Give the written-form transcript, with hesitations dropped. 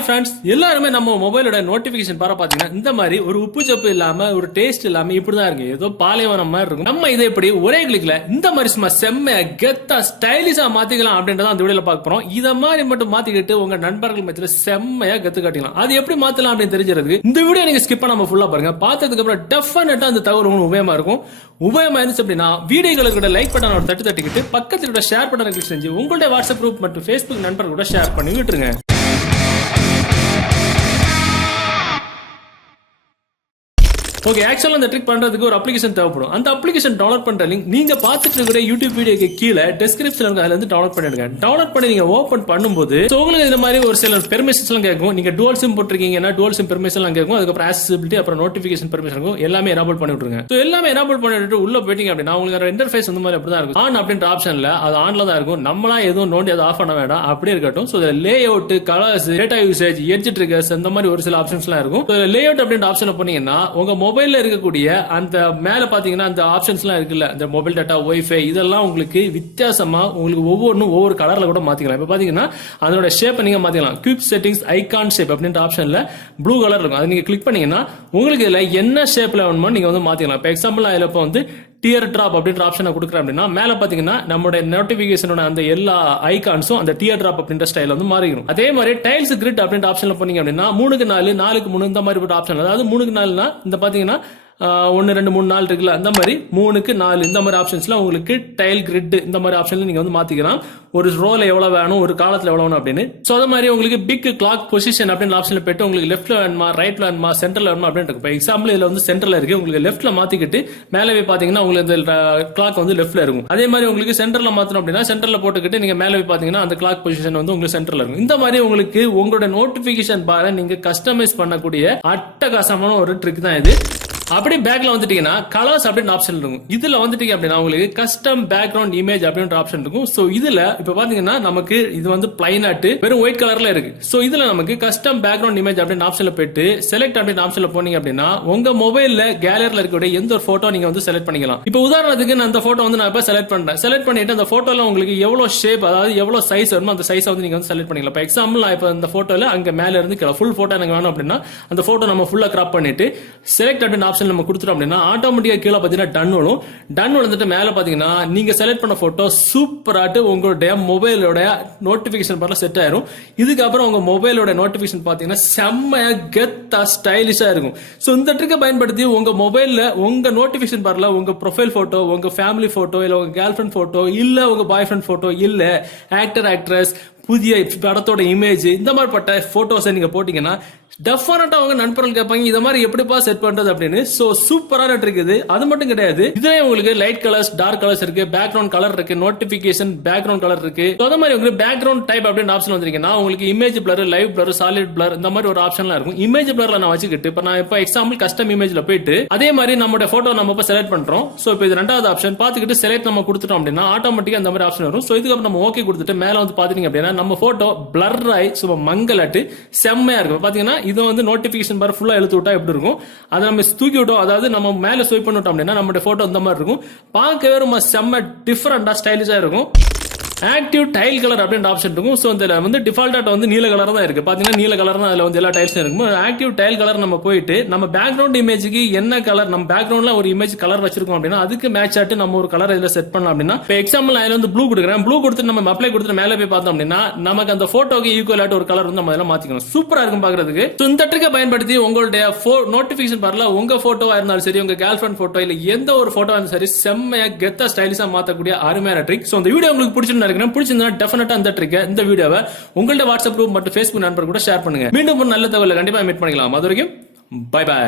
Hi friends, எல்லாருமே நம்ம மொபைலோட நோட்டிபிகேஷன் பாத்தீங்கன்னா இந்த மாதிரி ஒரு உப்பு சப்பு இல்லாம ஒரு டேஸ்ட் இல்லாம இப்படிதான் இருக்கு. ஏதோ பாலைவனம் மாதிரி இருக்கும். நம்ம இதை எப்படி ஒரே கிளிக்ல இந்த மாதிரி சும்மா செம்ம கெத்தா ஸ்டைலிஷா மாத்திக்கலாம் அப்படின்றத அந்த வீடியோல பார்க்க போறோம். இத மாதிரி மட்டும் மாத்திக்கிட்டு உங்க நண்பர்கள் மத்தியில செம்மையா கத்து காட்டிக்கலாம். அது எப்படி மாத்தலாம் அப்படின்னு தெரிஞ்சிருக்கு இந்த வீடியோ நீங்க ஸ்கிப் பண்ணாம ஃபுல்லா பாருங்க. பார்த்ததுக்கு அப்புறம் டெஃபினட்டா அந்த தகவல் உங்களுக்கு உபயோகமா இருக்கும். உபயோகமா இருந்துச்சு அப்படின்னா வீடியோக்களுக்கு லைக் பட்டன் தட்டிக்கிட்டு பக்கத்துல ஷேர் பட்டன் கிளிக் செஞ்சு உங்களுடைய வாட்ஸ்அப் குரூப் மற்றும் ஃபேஸ்புக் நண்பர்கள் கூட ஷேர் பண்ணி விட்டுருங்க. ஓகே, ஆக்சுவலா அந்த ட்ரிக் பண்றதுக்கு ஒரு அப்ளிகேஷன் தேவைப்படும். அந்த அப்ளிகேஷன் டவுன்லோட் பண்ற லிங்க் நீங்க பாத்துட்டு இருக்கிற யூடியூப் வீடியோக்கு கீழே டிஸ்கிரிப்ஷன்ல இருக்கு, அதுல இருந்து டவுன்லோட் பண்ணிடுங்க. டவுன்லோட் பண்ணி நீங்க ஓபன் பண்ணும்போது உங்களுக்கு இந்த மாதிரி ஒரு சில பெர்மிஷன்ஸ் எல்லாம் கேட்கும். நீங்க டுவல் சிம் போட்டிருக்கீங்கன்னா டுவல் சிம் பெர்மிஷன் எல்லாம் கேட்கும். அதுக்கப்புறம் ஆக்சசிபிலிட்டி, அப்புறம் நோட்டிபிகேஷன் பெர்மிஷன் இருக்கும். எல்லாமே எனேபிள் பண்ணி விட்டுருங்க. ஸோ எல்லாமே எனேபிள் பண்ணிட்டு உள்ள போயிட்டீங்க அப்படின்னா உங்களுக்கு இன்டர்ஃபேஸ் இந்த மாதிரி அப்படிதான் இருக்கும். ஆன் அப்படின்ற ஆப்ஷன்ல அது ஆன்ல தான் இருக்கும். நம்மளா எதுவும் நோண்டி அதை ஆஃப் பண்ண வேண்டாம், அப்படியே இருக்கட்டும். So lay out, colours, data usage, edge triggers இந்த மாதிரி ஒரு சில ஆப்ஷன்ஸ் எல்லாம் இருக்கும். லே அவுட் அப்படின்ற ஆப்ஷன் போனீங்கன்னா உங்க மொபைல்ல இருக்கக்கூடிய அந்த மேல பாத்தீங்கன்னா அந்த ஆப்ஷன்ஸ் எல்லாம் இருக்குல்ல, இந்த மொபைல் டேட்டா, வைஃபை, இதெல்லாம் உங்களுக்கு வித்தியாசமா உங்களுக்கு ஒவ்வொன்றும் ஒவ்வொரு கலர்ல கூட மாத்திக்கலாம். இப்ப பாத்தீங்கன்னா அதோட ஷேப் நீங்க மாத்திக்கலாம். குவிக் செட்டிங்ஸ் ஐகான் ஷேப் அப்படின்ற ஆப்ஷன்ல ப்ளூ கலர் இருக்கும். அதை நீங்க கிளிக் பண்ணீங்கன்னா உங்களுக்கு இதுல என்ன ஷேப்ல வேணுமோ நீங்க வந்து மாத்திக்கலாம். இப்ப எக்ஸாம்பிள் அதுல இப்ப வந்து டியர் டிராப் அப்படின்ற ஆப்ஷனை கொடுக்குறேன் அப்படின்னா மேல பாத்தீங்கன்னா நம்மளுடைய நோட்டிபிகேஷனோட அந்த எல்லா ஐகான்ஸும் அந்த டியர் டிராப் அப்படின்ற ஸ்டைல வந்து மாறிடும். அதே மாதிரி டைல்ஸ் கிரிட் அப்படின்ற ஆப்ஷன்ல போனீங்க அப்படின்னா 3x4, 4x3 இந்த மாதிரி ஆப்ஷன், அதாவது 3x4னா இந்த பாத்தீங்கன்னா 1 2 3 4 இருக்குல்ல, அந்த மாதிரி 3x4 இந்த மாதிரி ஆப்ஷன்ஸ்ல உங்களுக்கு டைல் கிரிட் இந்த மாதிரி ஆப்ஷன்ல நீங்க வந்து மாத்திக்கலாம். ஒரு ரோல எவ்வளவு வேணும், ஒரு காலத்துல எவ்வளவு வேணும் அப்படின்னு. சோ அதே மாதிரி உங்களுக்கு பிக் கிளாக் பொசிஷன் அப்படின்ற ஆப்ஷன்ல போயிட்டு உங்களுக்கு லெஃப்ட்ல வேணுமா, ரைட்ல வேணுமா, சென்டர்ல வேணுமா அப்படின்னு இருக்கு. எக்ஸாம்பிள் இதுல வந்து சென்டர்ல இருக்கு. உங்களுக்கு லெஃப்ட்ல மாத்திக்கிட்டு மேலே பாத்தீங்கன்னா உங்களுக்கு இந்த கிளாக் வந்து லெஃப்ட்ல இருக்கும். அதே மாதிரி உங்களுக்கு சென்டர்ல மாத்தணும் அப்படின்னா சென்டர்ல போட்டுக்கிட்டு நீங்க மேலே பாத்தீங்கன்னா அந்த கிளாக் பொசிஷன் வந்து உங்களுக்கு சென்டர்ல இருக்கும். இந்த மாதிரி உங்களுக்கு உங்களோட நோட்டிபிகேஷன் பாரை நீங்க கஸ்டமைஸ் பண்ணக்கூடிய அட்டகாசமான ஒரு ட்ரிக் தான் இது. அப்படி பேக்ல வந்துட்டீங்கன்னா கலர்ஸ் அப்படின்னு ஆப்ஷன் இருக்கும். இதுல வந்துட்டீங்க அப்படின்னா உங்களுக்கு கஸ்டம் பேக்ரவுண்ட் இமேஜ் அப்படின்ற ஆப்ஷன் இருக்கும். சோ இதுல இப்ப பாத்தீங்கன்னா நமக்கு இது வந்து பிளைன் ஆட் வெறும் ஒயிட் கலர்ல இருக்கு. சோ இதுல நமக்கு கஸ்டம் பேக்ரவுண்ட் இமேஜ் அப்படின்னு ஆப்ஷன்ல போயிட்டு செலக்ட் அப்படின்னு ஆப்ஷன்ல போனீங்க அப்படின்னா உங்க மொபைல்ல கேலரியில இருக்கக்கூடிய எந்த ஒரு போட்டோ நீங்க வந்து செலக்ட் பண்ணிக்கலாம். இப்ப உதாரணத்துக்கு நான் அந்த போட்டோ வந்து நான் இப்ப செலக்ட் பண்றேன். செலக்ட் பண்ணிட்டு அந்த போட்டோல உங்களுக்கு எவ்வளவு ஷேப், அதாவது எவ்வளவு சைஸ் வேணுமோ அந்த சைஸை வந்து நீங்க வந்து செலக்ட் பண்ணிக்கலாம். இப்ப எக்ஸாம்பிள் நான் இப்ப இந்த போட்டோல அங்க மேல இருந்து ஃபுல் போட்டோ எனக்கு வேணும் அப்படின்னா அந்த போட்டோ நம்ம ஃபுல்லா கிராப் பண்ணிட்டு செலக்ட் அப்படின்னு ஆப்ஷன் நம்ம அப்படின்னா ஆட்டோமேட்டிக்கா கீழே பாத்தீங்கன்னா டன் வரும். டன் வந்துட்டு மேல பாத்தீங்கன்னா நீங்க செலக்ட் பண்ண போட்டோ சூப்பராட்டு உங்களுடைய மொபைலோட நோட்டிபிகேஷன் பார்ல செட் ஆயிரும். இதுக்கப்புறம் உங்க மொபைலோட நோட்டிபிகேஷன் பாத்தீங்கன்னா செம்மையா கெத்தா ஸ்டைலிஷா இருக்கும். சோ இந்த ட்ரிக்கை பயன்படுத்தி உங்க மொபைல்ல உங்க நோட்டிபிகேஷன் பார்ல உங்க ப்ரொஃபைல் போட்டோ, உங்க ஃபேமிலி போட்டோ, இல்ல உங்க கேர்ள் ஃபிரெண்ட் போட்டோ, இல்ல உங்க பாய் ஃபிரெண்ட் போட்டோ, இல்ல ஆக்டர் ஆக்ட்ரஸ் புதிய படத்தோட இமேஜ் இந்த மாதிரி பட்ட போட்டோஸை நீங்க போட்டீங்கன்னா டெஃபினட்டா உங்க நண்பர்கள் கேட்பாங்க இத மாதிரி எப்படிப்பா செட் பண்றது அப்படின்னு. சோ சூப்பரான ட்ரிக் இது. அது மட்டும் கிடையாது, இதுல உங்களுக்கு லைட் கலர்ஸ், டார்க் கலர்ஸ் இருக்கு, பேக்ரவுண்ட் கலர் இருக்கு, நோட்டிபிகேஷன் பேக்ரவுண்ட் கலர் இருக்கு. அதே மாதிரி உங்களுக்கு பேக்ரவுண்ட் டைப் அப்படின்னு ஆப்ஷன் வந்திருக்கீங்கன்னா உங்களுக்கு image blur, live blur, solid blur இந்த மாதிரி ஒரு ஆப்ஷன்லாம் இருக்கும். இமேஜ் பிளர்ல நான் வச்சுக்கிட்டு இப்ப நான் இப்ப எக்ஸாம்பிள் கஸ்டம் இமேஜ்ல போயிட்டு அதே மாதிரி நம்மளோட போட்டோ நம்ம இப்ப செலக்ட் பண்றோம். சோ இப்போ இது ரெண்டாவது ஆப்ஷன் பாத்துக்கிட்டு செலக்ட் நம்ம கொடுத்துட்டோம் அப்படின்னா ஆட்டோமேட்டிக்கா அந்த மாதிரி ஆப்ஷன் வரும். சோ இதுக்கு நம்ம ஓகே கொடுத்துட்டு மேல வந்து பாத்தீங்க அப்படின்னா நம்ம போட்டோ பிளர் ஆகி சும்மா மங்கலாட்டு செம்மையா இருக்கும். பாத்தீங்கன்னா இது வந்து நோட்டிபிகேஷன் பார் ஃபுல்லா இழுத்து விட்டா எப்படி இருக்கும், அதை நம்ம தூக்கி விட்டோம், அதாவது நம்ம மேல ஸ்வைப் பண்ணிட்டோம் அப்படின்னா நம்மளுடைய போட்டோ இந்த மாதிரி இருக்கும். பார்க்கவே ரொம்ப செம்ம டிஃபரெண்டா ஸ்டைலிஷா இருக்கும். ஆக்டிவ் டைல் கலர் அப்படின்ற ஆப்ஷன் இருக்கும். சோ இதுல வந்து டிஃபால்ட்டா வந்து நீல கலர் தான் இருக்கு. பாத்தீங்கன்னா நீல கலர் தான் அதுல வந்து எல்லா டைல்ஸும் இருக்கும். ஆக்டிவ் டைல் கலர் நம்ம போயிட்டு நம்ம பேக்ரவுண்ட் இமேஜுக்கு என்ன கலர், நம்ம பேக்ரவுண்ட்ல ஒரு இமேஜ் கலர் வச்சிருக்கோம் அப்படின்னா அதுக்கு மேட்ச் ஆட்டு நம்ம ஒரு கலர் இதுல செட் பண்ணலாம் அப்படின்னா இப்போ எக்ஸாம்பிள் நான் வந்து ப்ளூ கொடுக்குறேன். ப்ளூ கொடுத்து நம்ம அப்ளை கொடுத்து மேல போய் பார்த்தோம் அப்படின்னா நமக்கு அந்த போட்டோக்கு ஈக்குவல் ஆட்டு ஒரு கலர் வந்து நம்ம இதெல்லாம் மாத்திக்கணும். சூப்பரா இருக்கும் பாக்குறதுக்கு. சோ இந்த ட்ரிக்கை பயன்படுத்தி உங்களுடைய நோட்டிபிகேஷன் பார்ல உங்க போட்டோவா இருந்தாலும் சரி, உங்க கேர்ள் ஃபிரெண்ட் போட்டோ இல்ல எந்த ஒரு போட்டோ இருந்தாலும் சரி செம்மையா கெத்தா ஸ்டைலிஷா மாத்தக்கூடிய அருமையான ட்ரிக். சோ இந்த வீடியோ உங்களுக்கு பிடிச்சிருந்தா நினைக்கிறேன். பிடிச்சிருந்தா டெஃபினட்டா அந்த ட்ரிக்கை இந்த வீடியோவை உங்களுடைய வாட்ஸ்அப் குரூப் மற்றும் ஃபேஸ்புக் நண்பர் கூட ஷேர் பண்ணுங்க. மீண்டும் ஒரு நல்ல தகவலை கண்டிப்பா மீட் பண்ணிக்கலாம். அது வரைக்கும் பை பை.